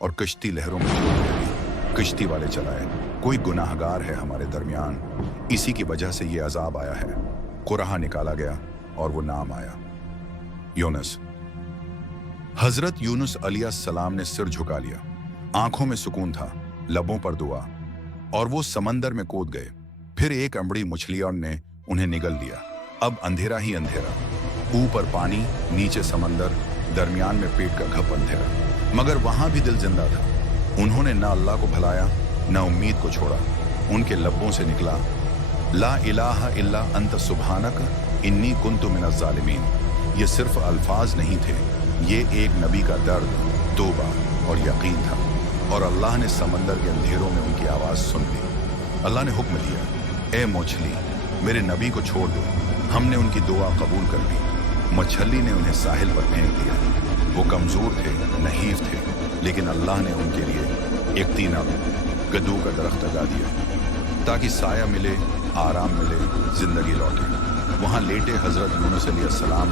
और कश्ती लहरों में चलने लगी। कश्ती वाले चलाए, कोई गुनाहगार है हमारे दरमियान, इसी की वजह से ये अजाब आया है। कुराहा निकाला गया और वो नाम आया यूनुस। हजरत यूनुस अलैहिस्सलाम ने सिर झुका लिया, आंखों में सुकून था, लबों पर दुआ, और वो समंदर में कूद गए। फिर एक अम्बड़ी मछलियों ने उन्हें निगल लिया। अब अंधेरा ही अंधेरा, ऊपर पानी, नीचे समंदर, दरमियान में पेट का घप अंधेरा, मगर वहां भी दिल जिंदा था। उन्होंने ना अल्लाह को भुलाया, ना उम्मीद को छोड़ा। उनके लब्बों से निकला, ला इलाहा इल्ला अंत सुब्हानक इन्नी कुन्तु मिनज़ ज़ालिमीन। ये सिर्फ अल्फाज नहीं थे, ये एक नबी का दर्द, तौबा और यकीन था। और अल्लाह ने समंदर के अंधेरों में उनकी आवाज़ सुन ली। अल्लाह ने हुक्म दिया, ए मछली, मेरे नबी को छोड़ दो। हमने उनकी दुआ कबूल कर ली। मछली ने उन्हें साहिल पर फेंक दिया। वो कमज़ोर थे, नहीफ थे, लेकिन अल्लाह ने उनके लिए एक तीना गद्दू का दरख्त लगा दिया ताकि साया मिले, आराम मिले, जिंदगी लौटे। वहाँ लेटे हजरत यूनुस अलैहिस्सलाम